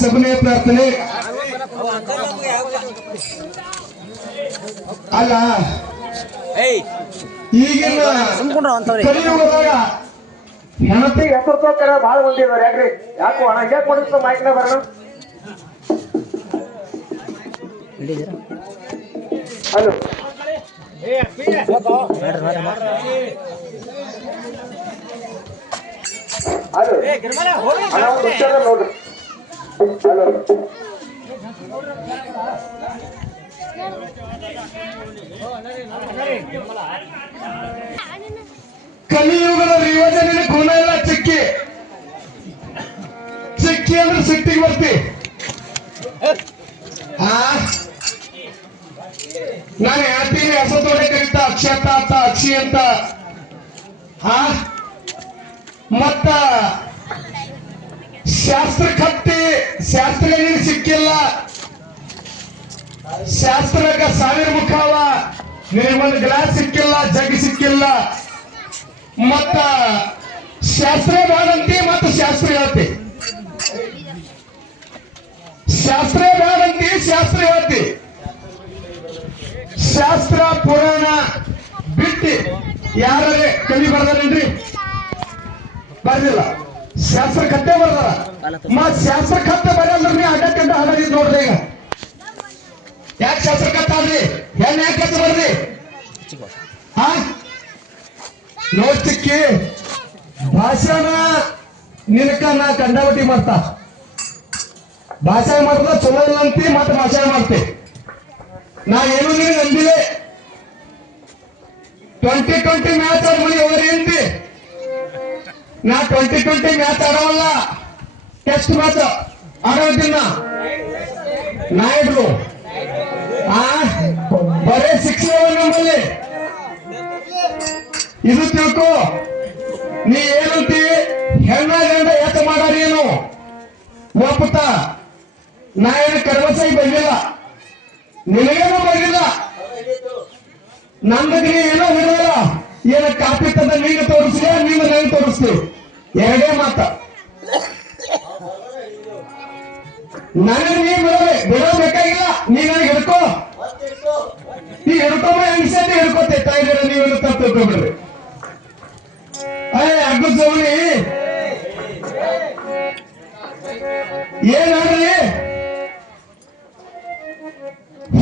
सबने प्रार्थने ಅಲ್ಲ ಈಗಿನ ಕಲಿಯುಗದಾಗ ಹೆಣತಿ ಹೆಸರು ಭಾಳ ಮಂದಿ ಇದಾರೆ. ಯಾಕ್ರಿ ಯಾಕೋ ಹಣ ಹೇಗೆ ಕೊಡುತ್ತ ಮೈಕ್ನ ಬರೋಣ. ಹಲೋ ಹಲೋ ನೋಡ್ರಿ. ಹಲೋ ಕಲಿಯುಗದ ಯೋಜನೆ ಗುಣ ಎಲ್ಲ ಚಿಕ್ಕಿ ಚಿಕ್ಕಿ ಅಂದ್ರೆ ಸಿಟ್ಟಿಗೆ ಬರ್ತಿ. ನಾನು ಹೇಳ್ತೀನಿ ಹೆಸತೋಡೆ ಕರೀತ ಅಕ್ಷತ ಅಂತ ಅಕ್ಷಿ ಅಂತ. ಮತ್ತ ಶಾಸ್ತ್ರ ಕತ್ತಿ ಶಾಸ್ತ್ರ ಸಿಕ್ಕಿಲ್ಲ. ಶಾಸ್ತ್ರಕ್ಕ 1000 ಮುಖವ ನಿನಗೊಂದು ಗ್ಲಾಸ್ ಸಿಕ್ಕಿಲ್ಲ, ಜಗ್ ಸಿಕ್ಕಿಲ್ಲ. ಮತ್ತ ಶಾಸ್ತ್ರ ಬೇಡಂತಿ ಮತ್ತ ಶಾಸ್ತ್ರ ಹೇಳ್ತಿ. ಶಾಸ್ತ್ರ ಬೇಡಂತಿ ಶಾಸ್ತ್ರ ಹೇಳ್ತಿ. ಶಾಸ್ತ್ರ ಪುರಾಣ ಬಿಟ್ಟಿ ಯಾರೇ ಕವಿ ಬರ್ದಾರೇನ್ರಿ? ಬರ್ದಿಲ್ಲ. ಶಾಸ್ತ್ರ ಕತ್ತೆ ಬರ್ದಾರ. ಮತ್ ಶಾಸ್ತ್ರ ಕತ್ತೆ ಬರಲ್ರಿ ಅಡ್ಡಕ್ಕಂತ ಹಾಡಿದ್ ನೋಡ್ರಿ. ಈಗ ಯಾಕೆ ಶಾಸ್ತ್ರ ಕತ್ತ ಆದ್ರಿ? ಹೆಣ್ಣು ಯಾಕೆ ಕತ್ತ ಬರ್ರಿ? ನೋಡ್ತಿಕ್ಕಿ ಭಾಷಣ ನಿನಕ ನಾ ಕಂಡಾವಟಿ ಮಾಡ್ತಾ ಭಾಷಣ ಮಾಡಿದ್ರೆ ಚಲೋ ಇಲ್ಲ ಅಂತಿ ಮತ್ತೆ ಭಾಷಣ ಮಾಡ್ತಿ. ನಾ ಏನು ನೀನು ನಂಬಿದೆ 2020 ಮ್ಯಾಚ್ ಆಡ್ ಮನಿ ಅವರೇನ್ರಿ? ನಾ 2020 ಮ್ಯಾಚ್ ಆಡವಲ್ಲ, ಟೆಸ್ಟ್ ಮ್ಯಾಚ್ ಆಡೋದಿಲ್ಲ. ನಾಯಿದ್ರು ಬರೇ 6 ನಮ್ಮಲ್ಲಿ. ಇದು ತಿಳ್ಕೊ. ನೀ ಏನಂತಿ ಹೆಣ್ಣ ಗಂಡ ಎತ್ತ ಮಾಡಾರೇನು ಒಪ್ಪುತ್ತ. ನಾ ಏನು ಕರ್ಮಸಾಗಿ ಬಂದಿಲ್ಲ, ನಿನಗೇನು ಬಂದಿಲ್ಲ. ನಂದಕ್ಕೆ ನೀ ಏನೋ ಬಿಡಲ್ಲ. ಏನ ಕಾಪಿ ತಂದ ನೀನು ತೋರಿಸ್ಲಿ, ನೀನು ನನಗೆ ತೋರಿಸ್ಲಿ. ಎರಡೇ ಮಾತ. ನನಗೆ ನೀ ಬಿಡಬೇಕಾಗಿಲ್ಲ. ನೀ ನನಗೆ ಹಿಡ್ಕೋ. ನೀ ಹಿಡ್ಕೊಂಬ ಅನ್ಸತ್ತೆ ಹಿಡ್ಕೋತೆ. ತಾಯಿದ್ರೆ ನೀವೇನು ತಪ್ಪು ತಿಳ್ಕೊಂಡ್ಬಿಡ್ರಿ. ಅಗ್ಗ ಸೋಣಿ ಏನ್ ಹೇಳ್ರಿ?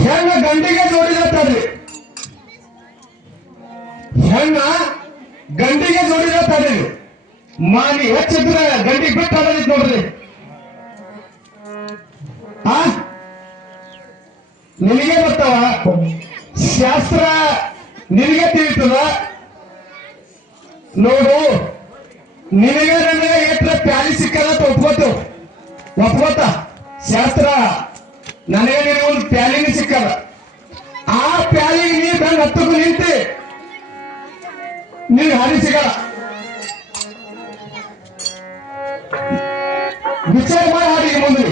ಹೆಣ್ಣ ಗಂಡಿಗೆ ಜೋಡಿರತ್ತಾರ್ರಿ, ಹೆಣ್ಣ ಗಂಡಿಗೆ ಜೋಡಿರತ್ತಾರ್ರಿ. ಮಾನಿ ಹೆಚ್ಚಿದ್ರೆ ಗಂಡಿಗೆ ಬಿಟ್ಟು ಆಡೋದಿತ್ತು ನೋಡ್ರಿ. ಆ ನಿನಗೆ ಬರ್ತಾವ ಶಾಸ್ತ್ರ, ನಿನಗೆ ತಿಳಿತದ ನೋಡು. ನಿನಗೆ ನನಗೆ ಎಟ್ರ ಪ್ಯಾಲಿ ಸಿಕ್ಕದ ಒಪ್ಕೋತ ಶಾಸ್ತ್ರ. ನನಗೆ ನಿನಗೆ ಒಂದು ಪ್ಯಾಲಿನ ಸಿಕ್ಕದ, ಆ ಪ್ಯಾಲಿಗೆ ನೀ ಬಂದು ಹತ್ತಕ್ಕೂ ನಿಂತಿ ನೀನು ಹಾನಿ ಸಿಗಲ್ಲ. ವಿಚಾರ ಮಾಡಿ ಹಾಡಿ ಮುಂದೆ.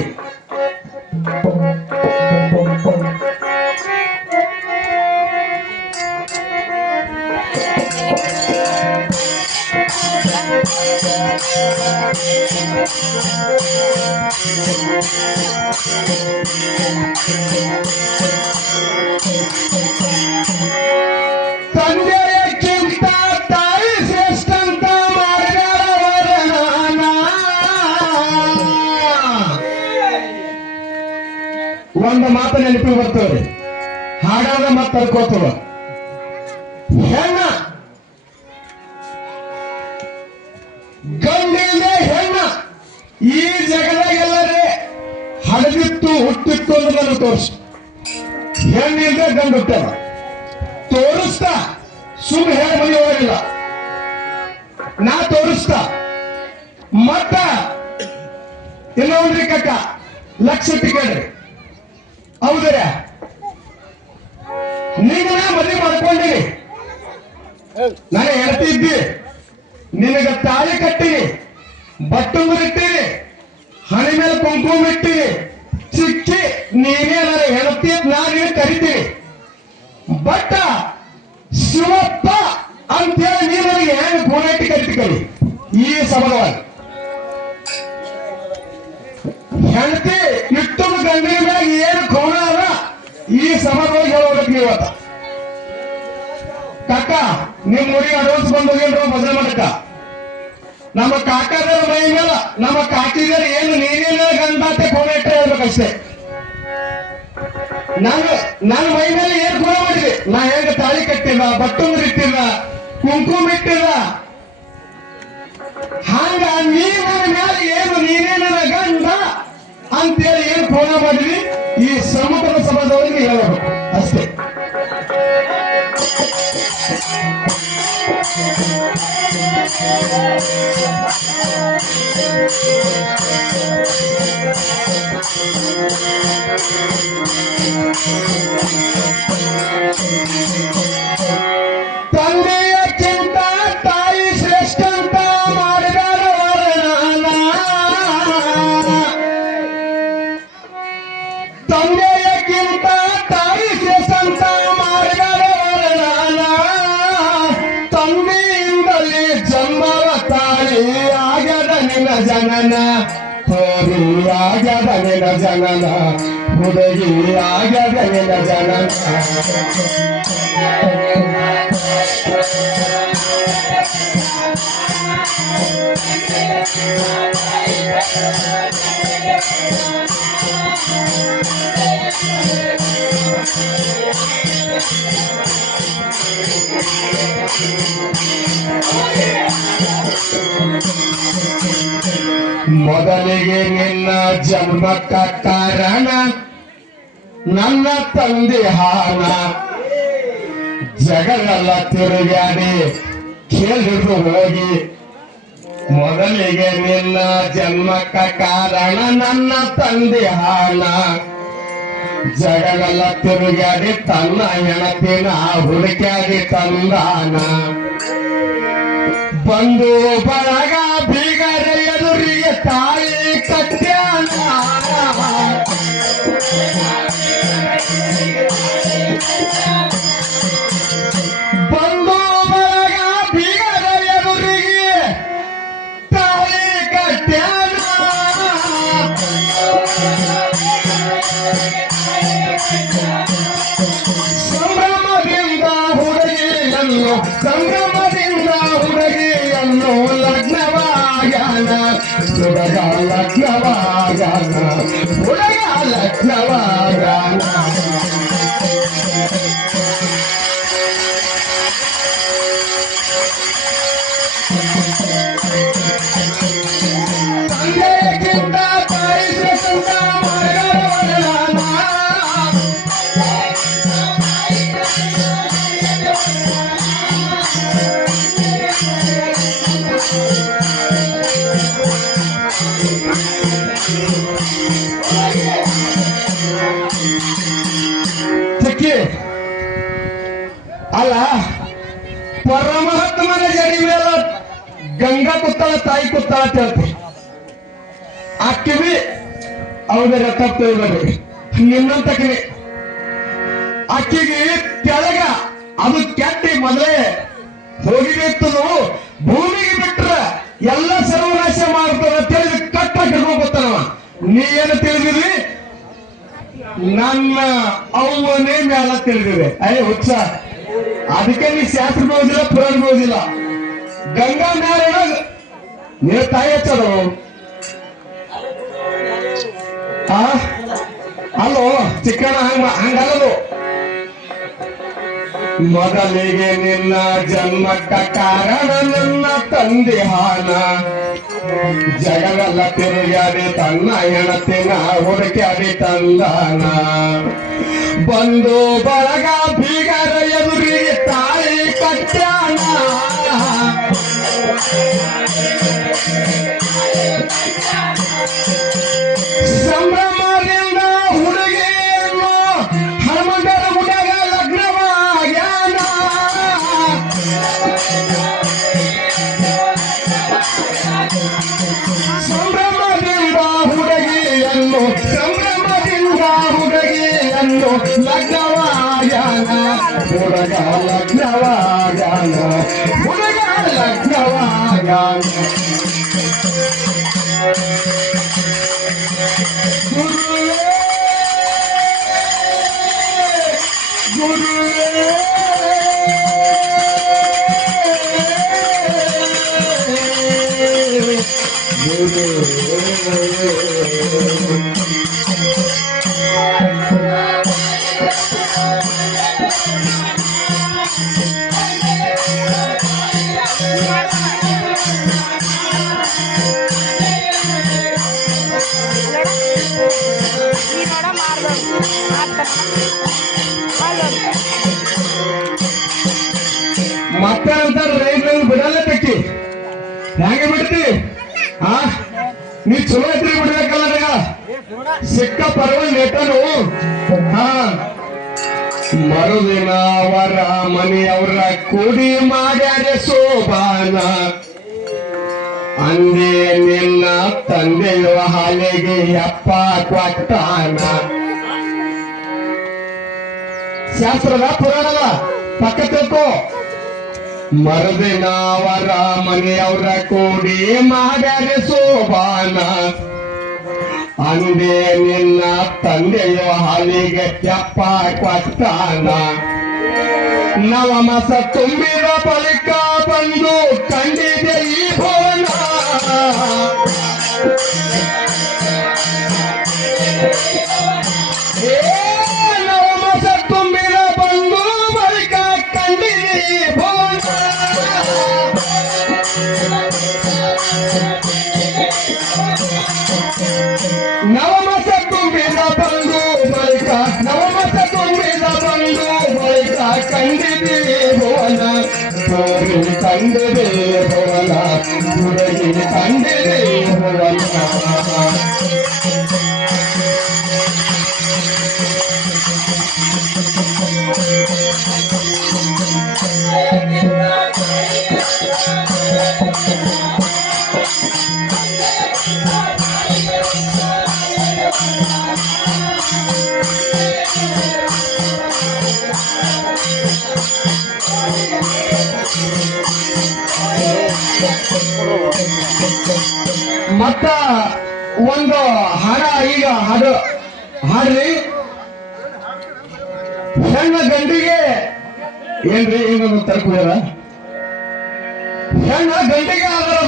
ತಂದೆಯಕ್ಕಿಂತ ತಾಯಿ ಶ್ರೇಷ್ಠ ಅಂತ ಒಂದು ಮಾತು ನೆನಪಿಗೆ ಬರ್ತವ್ರಿ, ಹಾಡಾದ ಮಾತು ತರ್ಕೋತವ. ಹೆಣ್ಣ ಗಂಡಿಂದ ಹೆಣ್ಣ ಈ ಜಗದಾಗೆಲ್ಲರೇ ಹಡದಿತ್ತು ಹುಟ್ಟಿತ್ತು ಅಂದ್ರೆ ನನಗೆ ತೋರಿಸ್. ಹೆಣ್ಣಿಂದ ಗಂಡು ಹುಟ್ಟ್ಯಾರ ತೋರಿಸ್ತಾ ಸುಮ್ಮನೆ ಹೇಳಿ ಮನೆ ಹೋಗಿಲ್ಲ, ನಾ ತೋರಿಸ್ತಾ. ಮತ್ತ ಇನ್ನೊಂದ್ರಿ ಕಕ್ಕ ಲಕ್ಷ ಟಿಕೆಟ್ ಹೌದ್ರ, ನೀನು ನಾ ಮದುವೆ ಮಾಡ್ಕೊಂಡಿನಿ, ನಾನು ಹೇಳ್ತಿದ್ದಿ, ನಿನಗ ತಾಳಿ ಕಟ್ಟಿನಿ, ಬಟ್ಟುಂಗುರ ಇಟ್ಟಿನಿ, ಹಣೆ ಮೇಲೆ ಕುಂಕುಮ ಇಟ್ಟಿನಿ, ಚಿಕ್ಕಿ ನೀನೇ ನನ್ನ ಹೆಂಡತಿ ನಾನು ಕರಿತೀನಿ. ಬಟ್ ಶಿವಪ್ಪ ಅಂತೇಳಿ ನೀ ನನಗೆ ಹೆಂಗ್ ಪೂರೈಕೆ ಕರಿತೀವಿ ಈ ಸಮಾಜವಾಗಿ. ಹೆಂಡತಿ ಇಟ್ಟು ಗಂಡಿನ ಮ್ಯಾಗ ಏನು ಕೋಣ ಅದ ಈ ಸಮಾಜವಾಗಿ ಹೇಳೋದಕ್ಕೆ ಇವತ್ತ. ಕಾಕ ನಿಮ್ ಊರಿಗೆ ಅಡ್ವಾನ್ಸ್ ಬಂದ್ ಹೋಗಿಲ್ರ ಮಜಾ ಮಾಡಕ್ಕ. ನಮ್ಮ ಕಾಕದರ ಮೈ ಮೇಲ ನಮ್ಮ ಕಾಕಿದರ ಏನು ನೀನೇನ ಗಂಡಾತೆ ಕೋಣ ಇಟ್ಟರೆ ಹೇಳ್ಬೇಕಷ್ಟೇ. ನನ್ನ ಮೈ ಮೇಲೆ ಏನ್ ಗುಣ ಮಾಡಿದೆ, ನಾ ಹೆಂಗ ತಾಳಿ ಕಟ್ಟಿಲ್ಲ, ಬಟ್ಟುಂಗ್ರ ಇಟ್ಟಿಲ್ಲ, ಕುಂಕುಮ ಇಟ್ಟಿಲ್ಲ, ಹಂಗ ನೀ ನನ್ನ ಮೇಲೆ ಏನು ನೀನೇ ನನ್ನ ಗಂಡ ಅಂತೇಳಿ ಏನು ಕೋಣ ಮಾಡಿದ್ವಿ ಈ ಸಮುದ್ರದ ಸಮಾಜದವರಿಗೆ ಹೇಳಬೇಕು ಅಷ್ಟೇ. ತಂದೆಯಕ್ಕಿಂತ ತಾಯಿ ಶ್ರೇಷ್ಠ ಅಂತ ಮಾಡಿದಾರ ವರ್ಣನ. ತಂದೆಯಕ್ಕಿಂತ ತಾಯಿ ಶ್ರೇಷ್ಠ ಅಂತ ಮಾಡಿದಾರ ವರ್ಣನ. ತಂದೆಯಿಂದಲೇ ಜನ್ಮವ ತಾಳಿ ಆಗದ ನಿನ್ನ ಜನನ, ಹೋರಿ ಆಗದ ನಿನ್ನ ಜನನ, ಹುಡುಗಿ ಆಗದ ನಿನ್ನ ಜನನ. ಮೊದಲಿಗೆ ನಿನ್ನ ಜನ್ಮಕ್ಕ ಕಾರಣ ನನ್ನ ತಂದೆ ಹಾನ, ಜಗವೆಲ್ಲ ತಿರುಗಾಡಿ ಕೇಳಿದ್ರು ಹೋಗಿ. ಮೊದಲಿಗೆ ನಿನ್ನ ಜನ್ಮಕ್ಕ ಕಾರಣ ನನ್ನ ತಂದೆ ಹಾನ, ಜಗವೆಲ್ಲ ತಿರುಗಾಡಿ ತನ್ನ ಹೆಣತಿನ ಹುಡುಕ್ಯಾಡಿ ತಂದಾನ. ಬಂದು ಬಳಗ ಬೀಗರ ಎದುರಿಗೆ ತಾಳಿ ಕಟ್ಟ್ಯಾನ, ಬಂದು ಬಳಗ ಬೀಗರ ಎದುರಿಗೆ ತಾಳಿ ಕಟ್ಟ್ಯಾನ. ಸಂಭ್ರಮದಿಂದ ಹುಡುಗಿಯನ್ನು, ಸಂಭ್ರಮದಿಂದ ಹುಡುಗಿಯನ್ನು ಲಗ್ನವಾಗನ, ಹುಡುಗ ಲಗ್ನವಾಗನ, ಹುಡುಗ ಲಗ್ನವಾಗನ. ಚಿಕ್ಕಿ ಅಲ್ಲ ಪರಮಾತ್ಮನ ಜಡಿ ಮೇಲೆ ಗಂಗಾ ಕೂತಾಳ ತಾಯಿ ಕೂತಾಳ ಅಂತ ಹೇಳ್ತಿ ಆಕಿವಿ ಅವನ ತಪ್ಪು ಇರ್ಬೇಕು ನಿನ್ನಂತಕಿನಿ ಅಕ್ಕಿಗೆ ಕೆಳಗ ಅದು ಕೆಟ್ಟಿ ಮೊದಲೇ ಹೋಗಿರ್ತದು ಭೂಮಿಗೆ ಬಿಟ್ರ ಎಲ್ಲ ಸರ್ವನಾಶ ಮಾಡ್ತಾರ ತಿಳಿದು ಕಟ್ಟ ಹಿಡ್ಕೊಂಡ್ಬರ್ತಾನವ ನೀ ಏನು ತಿಳಿದಿರಿ ನನ್ನ ಅವನೇ ಮ್ಯಾಲ ತಿಳಿದಿದೆ ಹುಚ್ಚ ಅದಕ್ಕೆ ನೀ ಶಾಸ್ತ್ರ ಓದಿಲ್ಲ ಪುರಾಣ ಓದಿಲ್ಲ ಗಂಗಾ ಮ್ಯಾಲ ನೀ ತಾಯಿ ಹಚ್ಚದು ಅಲ್ಲೋ ಚಿಕ್ಕಣ್ಣ ಹಂಗಲ್ಲದು ಮೊದಲಿಗೆ ನಿನ್ನ ಜನ್ಮಕ್ಕ ಕಾರಣ ನನ್ನ ತಂದೆ ಹಾನ ಜಗವೆಲ್ಲ ತಿರುಗಾಡಿ ತನ್ನ ಹೆಣತಿನ ಹುಡುಕಾಡಿ ತಂದಾನ ಬಂದು ಬಳಗ ಬೀಗರ ಎದುರಿಗೆ ತಾಯಿ ಕಟ್ಟ್ಯಾನ ಸಂಭ್ರಮದಿಂದ ಹುಡುಗಿಯನ್ನು ಹನುಮಂತರ ಗುಡಗ ಲಗ್ನವಾಗ್ಯಾನ ಸಂಭ್ರಮದಿಂದ ಹುಡುಗಿಯನ್ನು ಲಗ್ನವಾಗ್ಯಾನ ಹುಡುಗ ಲಗ್ನವಾಗ್ಯಾನ ಹುಡುಗ ಲಗ್ನವಾಗ್ಯಾನ ಮತ್ತೆ ಅಂತಾರೆ ರೈತರನ್ನು ಬಿಡಲ್ಲ ಬೇಕಿ ಹೆಂಗೆ ಬಿಡ್ತಿ ನೀ ಚಲೋ ಐತ್ರಿ ಬಿಡ್ಬೇಕಲ್ಲ ನನಗ ಸಿಕ್ಕ ಪರ್ವ ನೇತನು ಮರುದಿನ ಅವರ ಮನೆಯವರ ಕೂಡಿ ಮಾಡ್ಯಾರೆ ಶೋಭಾನ ಅಂದೇ ನಿನ್ನ ತಂದೆಯ ಹಾಲಿಗೆ ಅಪ್ಪ ಕೊಟ್ಟಾನ ಶಾಸ್ತ್ರದ ಪುರಾಣದ ಪಕ್ಕ ತಿಳ್ಕೋ ಮರುದಿನ ಅವರ ಮನೆಯವರ ಕೂಡಿ ಮಾಡ್ಯಾರೆ ಶೋಭಾನ ಅಂದೇ ನಿನ್ನ ತಂದೆಯ ಹಾಲಿಗೆ ಅಪ್ಪ ಕೊಟ್ಟಾನ ನವಮಾಸ ತುಂಬಿದ ಬಳಿಕ ಬಂದು ಕಂಡಿದೆ ಈ ಭವನ ನವಮಾಸ ತುಂಬಿದ ಬಂದು ಬಳಿಕ ಕಂಡಿದೆ ಈ ಭವನ ನವಮಾಸ ತುಂಬಿದ ಬಂದು ಬಳಿಕ ಕಂಡಿದೆ ಭುವನ ಕಂಡಿದೆ ಭುವನ ಹುಡುಗಿ ಕಂಡಿದೆ ಭುವನ ಮತ್ತ ಒಂದು ಹಾಡ ಈಗ ಹಾಡ್ರಿ ಹೆಣ್ಣ ಗಂಡಿಗೆ ಏನ್ರಿ ಇನ್ನೊಂದು ತರ್ಕೊಳ್ಯಾರ ಹೆಣ್ಣ ಗಂಡಿಗೆ ಆಧಾರ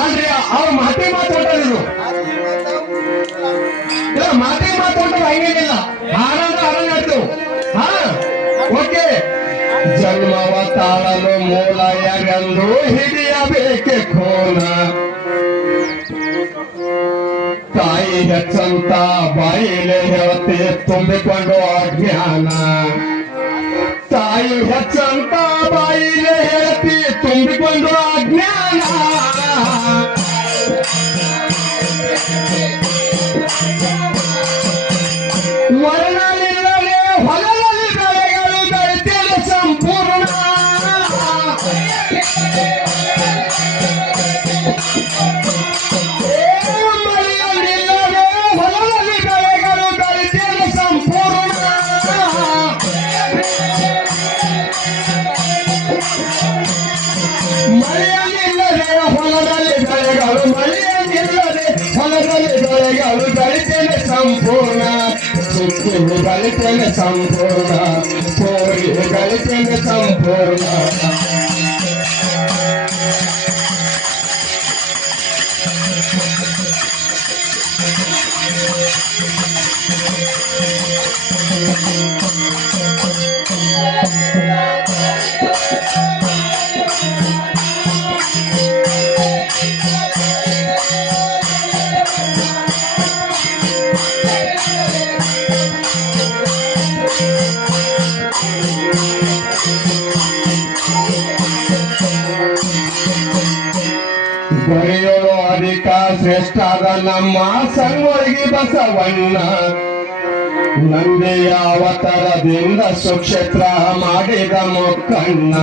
ಅಲ್ರಿ ಅವ್ರ ಮಾತೇ ಮಾತಾಡಿದ್ರು ಮಾತೇ ಮಾತಾಡೋದು ಹಂಗೇನಿಲ್ಲ ಹಾಡಂದ್ರೆ ಹಾಡ ನಡ್ತು ಓಕೆ ಜನ್ಮವ ತಾಳಲು ಮೂಲ ಯಾರೆಂದು ಹಿಡಿಯಬೇಕೆ ಖೋನ ತಾಯಿ ಹೆಚ್ಚಂತ ಬಾಯಿಲೆ ಹೇಳ್ತಿ ತುಂಬಿಕೊಂಡು ಅಜ್ಞಾನ ತಾಯಿ ಹೆಚ್ಚಂತ ಬಾಯಿಲೆ ಹೇಳ್ತಿ ತುಂಬಿಕೊಂಡು ಅಜ್ಞಾನ ವರ್ಣನಿಲ್ಲದೆ ಹೊಲದಲ್ಲಿ ಬೆಳೆಗಳು ಬೆಳೆದಿಲ್ಲ ಸಂಪೂರ್ಣ ಮಳೆಯಲ್ಲಿಲ್ಲದೆ ಹೊಲದಲ್ಲಿ ಬೆಳೆಗಳು ಬೆಳೆದಿಲ್ಲ ಸಂಪೂರ್ಣ ಮಳೆಯಲ್ಲಿಲ್ಲದೆ ಹೊಲದಲ್ಲಿ ಬೆಳೆಗಳು ಮಳೆಯಲ್ಲಿಲ್ಲದೆ ಹೊಲದಲ್ಲಿ ಬೆಳೆಗಳು ಬೆಳೆದಿಲ್ಲ ಸಂಪೂರ್ಣ ಚಿಕ್ಕಿಗೆ ಬೆಳೆತೇನೆ ಸಂಪೂರ್ಣ ಕೋರಿಗೆ ಬೆಳೆತೇನೆ ಸಂಪೂರ್ಣ ಬರೆಯೋಳು ಅಧಿಕ ಶ್ರೇಷ್ಠಾದ ನಮ್ಮ ಸಂಗೊಳಿಗೆ ಬಸವಣ್ಣ ನಂದಿಯ ಅವತಾರದಿಂದ ಸುಕ್ಷೇತ್ರ ಮಾಡಿದ ಮೊಕ್ಕಣ್ಣ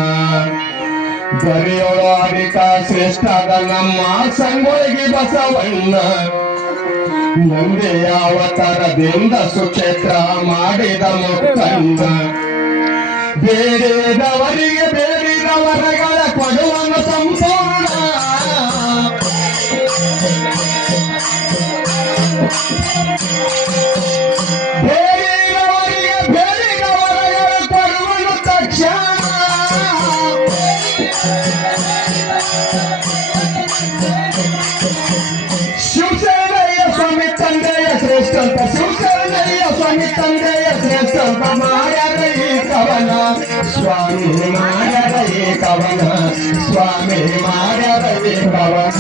ಬರೆಯೋಳು ಅಧಿಕ ಶ್ರೇಷ್ಠಾದ ನಮ್ಮ ಸಂಗೊಳಿಗೆ ಬಸವಣ್ಣ ನಂದಿಯ ಅವತಾರದಿಂದ ಸುಕ್ಷೇತ್ರ ಮಾಡಿದ ಮೊಕ್ಕಣ್ಣ ಬೇಡಿದವರಿಗೆ ಬೇಡಿದ ವರಗಳ ಕೊಡುವನು ಸಂಪೂರ್ಣ ಬೇಡಿದವರಿಗೆ ಬೇಡಿದ ವರಗಳ ಕೊಡುವನು ತಕ್ಷಣ ಶಿವಶರಣಯ್ಯ ಸ್ವಾಮಿ ತಂದೆಯ ಶ್ರೇಷ್ಠಂತ ಶಿವಶರಣಯ್ಯ ಸ್ವಾಮಿ ತಂದೆಯ ಶ್ರೇಷ್ಠಂತ ಮಾಡ್ಯಾರ ಈ ಕವನ ಸ್ವಾಮಿ ಮಾಡ್ಯಾರ ಈ ಕವನ ಸ್ವಾಮಿ ಮಾಡ್ಯಾರ ಈ ಕವನ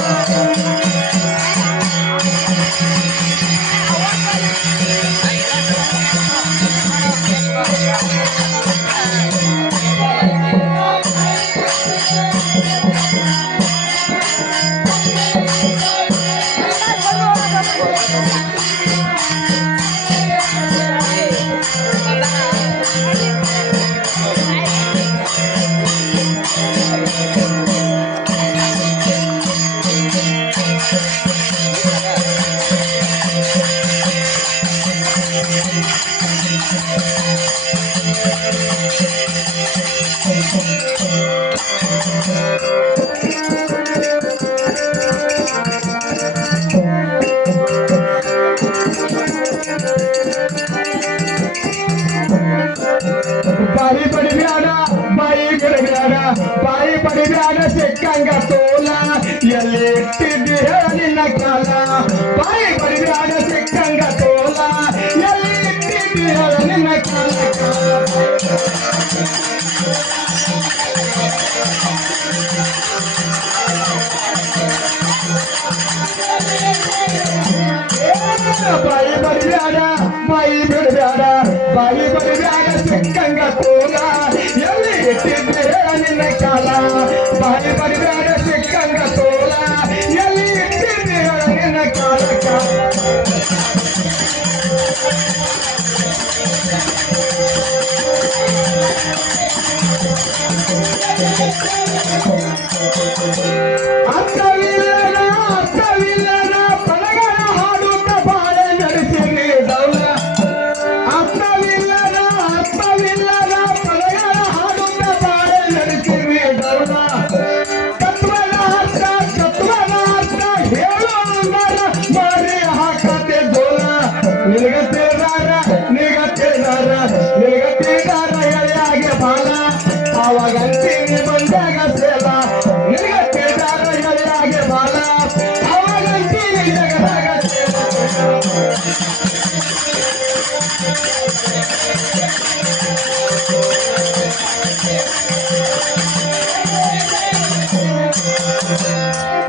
ಬಾಯಿ ಪಡಿಬ್ಯಾಡ ಬಾಯಿ ಬಿಡಬ್ಯಾಡ ಬಾಯಿ ಪಡಿಬ್ಯಾಡ ಸಿಕ್ಕಂಗ ತೋಲ ಎಲ್ಲಿ ಇಟ್ಟಿದ್ದಿ ನಿನ್ನ ಕಾಲ ಬಾಯಿ ಪಡಿಬ್ಯಾಡ ಸಿಕ್ಕಂಗ ತೋಲ ಎಲ್ಲಿ ಇಟ್ಟಿದ್ದಿ ನಿನ್ನ ಕಾಲ ಬಾಯಿ ಪಡಿಬ್ಯಾಡ ಬಾಯಿ ಬಿಡಬ್ಯಾಡ ಬಾಯಿ ಪಡಿಬ್ಯಾಡ ಸಿಕ್ಕಂಗ ತೋಲ ಎಲ್ಲಿ ಇಟ್ಟಿದ್ದೆ ನಿನ್ನ ಕಾಲ ಬಾಯಿ ಪಡಿಬ್ಯಾಡ ಸಿಕ್ಕಂಗ ತೋಲ ಎಲ್ಲಿ ಇಟ್ಟಿದ್ದೆ ನಿನ್ನ ಕಾಲ ಅರ್ಥವಿಲ್ಲದ ಅರ್ಥವಿಲ್ಲದ ಪದಗಳ ಹಾಡುತ್ತ ಬಾಳೆ ನಡೆಸಿರಿ ದೌಲ ಅರ್ಥವಿಲ್ಲದ ಅರ್ಥವಿಲ್ಲದ ಪದಗಳ ಹಾಡುತ್ತ ಬಾಳೆ ನಡೆಸಿರಿ ದೌಲ ತತ್ವದ ಅರ್ಥ ಹೇಳು ಮಾರಿ ಹಾಕತೆ ಜೋಲ ನಿಗತ್ತಿದಾರ ಎಳೆಯಾಗೆ ಬಾಳ ಅವಾಗಂತೀನಿ ಬಂದಾಗ ಸೇಲ ನಿಗತ್ತಿದಾರ ಎಳೆಯಾಗೆ ಬಾಳ ಅವಾಗಂತೀನಿ ಜಗದಾಗ ಸೇಲ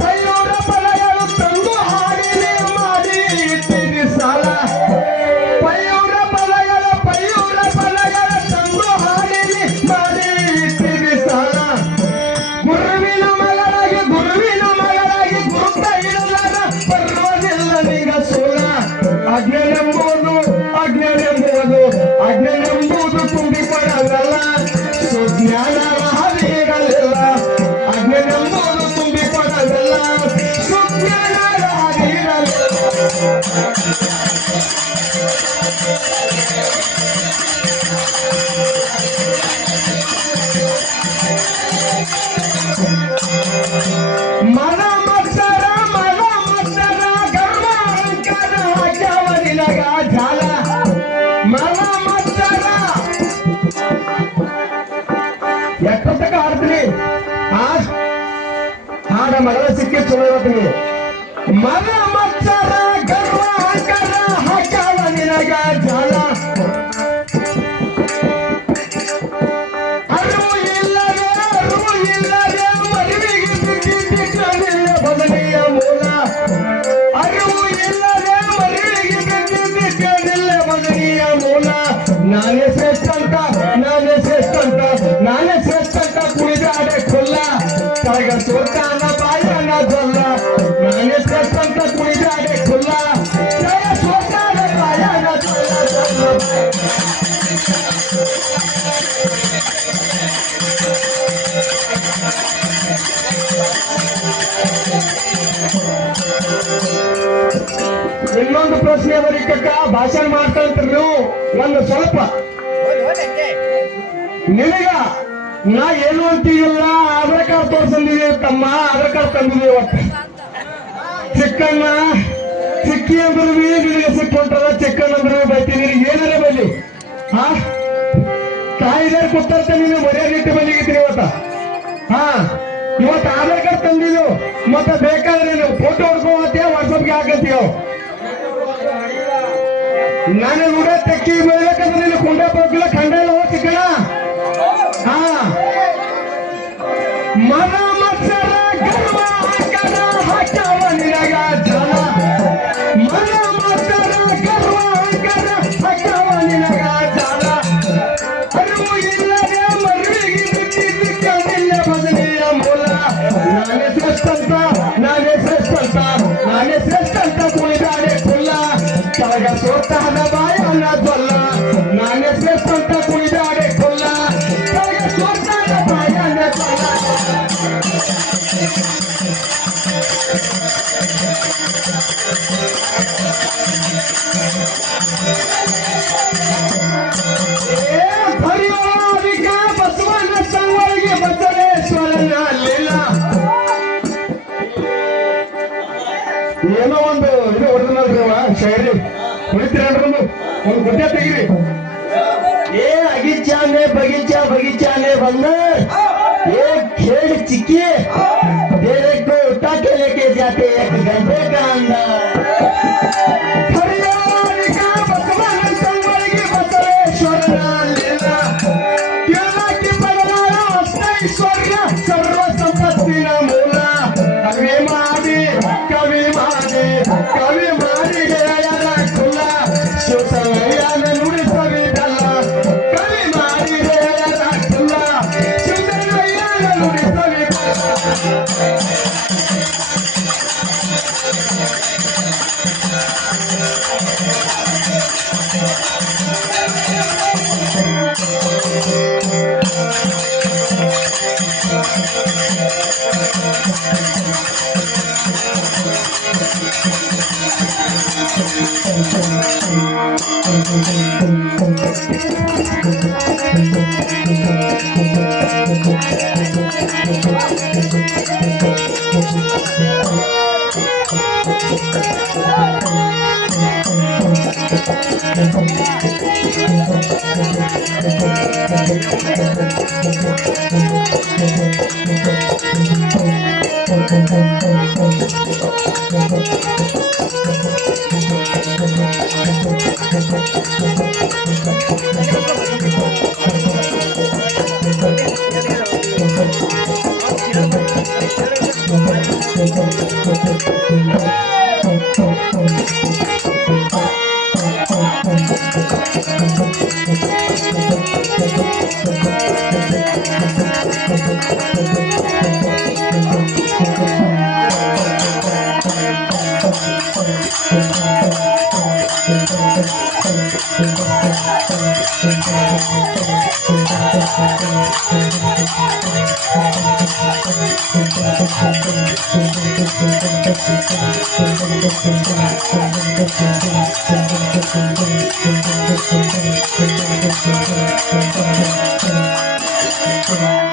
ಪೈಯೂರ ಪದಗಳು ತಂದು ಹಾಡಿನಿ ಮಾಡಿ ಇಟ್ಟಿನಿ ಸಾಲ ಪೈಯೂರ ಪದಗಳ ತಂದು ಹಾಡಿನಿ ಮಾಡಿ ಇಟ್ಟಿನಿ ಸಾಲ ಗುರುವಿನ ಮಗನಾಗಿ ಗುರುತ ಇಡಲಾರ ಬರುವುದಿಲ್ಲ ನಿಗ ಸೋಲ ಅಜ್ಞಾನೆಂಬುದು ಅಜ್ಞಾನೆಂಬುದು ತುಂಬಿಕೊಳ್ಳಲ್ಲ ಸುಜ್ಞಾನ ಹಾದಿರಲಿಲ್ಲ ಅಜ್ಞಾನೆಂಬುದು ತುಂಬಿಕೊಳ್ಳಲ್ಲ ಸುಜ್ಞಾನ ಹಾದಿರಲಿಲ್ಲ ಮನ ಮತ್ಸರ ಗರ್ವ ಅಹಂಕಾರ ಹಾಕ್ಯಾವ ನಿನಗ ಜಾಲ ಮನ ಮತ್ಸರ ಎಷ್ಟೊತ್ತಕ ಹಾಡ್ತೀನಿ ಹಾಡ ಮಗಳ ಸಿಕ್ಕಿ ಚಲೋ ಇವತ್ತಿನಿ ಮನ ಮತ್ಸರ ಗರ್ವ ಅಹಂಕಾರ ಹಾಕ್ಯಾವ ನಿನಗ ಜಾಲ ನಾನೇ ಶ್ರೇಷ್ಠ ಅಂತ ಕುಣಿದಾಡೆ ಕೊಲ್ಲ ತಳಗ ಸೋತಾನ ಬಾಯನ ಜೊಲ್ಲ ನಾನೇ ಶ್ರೇಷ್ಠ ಅಂತ ಕುಣಿದಾಡೆ ಕೊಲ್ಲ ತಳಗ ಸೋತಾನ ಬಾಯನ ಜೊಲ್ಲ ಇನ್ನೊಂದು ಪ್ರಶ್ನೆ ಬರೀಕಕ್ಕ ಭಾಷಣ ಮಾಡ್ತಂತ್ರಿ ನೀವು ಒಂದು ಸ್ವಲ್ಪ ನಿನಗ ನಾ ಏನು ಅಂತೀವಿಲ್ಲ ಆಧಾರ್ ಕಾರ್ಡ್ ತೋರ್ಸಂದಿವಿ ತಮ್ಮ ಆಧಾರ್ ಕಾರ್ಡ್ ತಂದಿದ್ದೀವಿ ಇವತ್ತು ಚಿಕ್ಕಣ್ಣ ಚಿಕ್ಕಿ ಅಂದ್ರೂ ನಿನಗೆ ಸಿಕ್ಕೊಂಡ್ರ ಚಿಕ್ಕಣ್ಣ ಅಂದ್ರೂ ಬೈತೀನಿ ಏನಾರೇ ಬೈಲಿ ತಾಯಿದಾರ ಕೂತಾರ್ತ ನೀನು ಮರ್ಯಾದೆ ಬಂದಿಗಿದ್ದೀನಿ ಇವತ್ತು ಆಧಾರ್ ಕಾರ್ಡ್ ತಂದಿದ್ದು ಮತ್ತೆ ಬೇಕಾದ್ರೆ ನೀವು ಫೋಟೋ ಹೊಡ್ಕೋತೀಯ ವಾಟ್ಸಪ್ಗೆ ಹಾಕಂತೀಯ ನಾನು ಕೂಡ ತೆಕ್ಕಿ ಬೆಳಬೇಕಂದ್ರೆ ನೀನು ಕುಂಡ ಹೋಗಿಲ್ಲ ಖಂಡ ಇಲ್ಲ ಚಿಕ್ಕಣ ಮನ ಮತ್ಸರ ಗರ್ವ ಅಹಂಕಾರ ಹಾಕ್ಯಾವ ನಿನಗ ಜಾಲ ಮನ ಮತ್ಸರ ಗರ್ವ ಅಹಂಕಾರ ಹಾಕ್ಯಾವ ನಿನಗ ಜಾಲ ಅರಿವು ಇಲ್ಲದೆ ಮರುವಿಗೆ ಬಿಟ್ಟಿದ್ದಕ್ಕಿಲ್ಲ ಬದನೆಯ ಮೂಲ ನಾನೇ ಶ್ರೇಷ್ಠ ಅಂತ ಕುಣಿದಾಡೆ ಕುಲ್ಲ ತಳಗ ಸೋತಾದ ಬಾಯನ ಜೊಲ್ಲ ನಾನೇ ಶ್ರೇಷ್ಠ ಅಂತ ಕುಣಿದಾಡೆ ಕೊಲ್ಲ ತಳಗ ಸೋತಾದ ಬಾಯನ ಜೊಲ್ಲ ಪರಿವಾರಿಕ ಬಸವನ ಸಂವರಿಗೆ ಬಸವೇಶ್ವರನ ಲೀಲ ಏನೋ ಒಂದು ಇದು ಹೊಡೆದ್ರಿ ಶೈಲಿ ಹೊಡಿತೀರೇನ್ರಿ ಒಂದು ಗುಡ್ಡೆ ತೆಗಿರಿ बगीचाने बंदर एक खेल चिक्की तेरे को उठा के लेके जाते 1 घंटे का अंदर सर्व संपत्ति मूल कवि मारी खुला शिवसमया नुड़ी सविदಲ್ಲ कवि मारी खुला शिवसमया नुड़ी Thank you.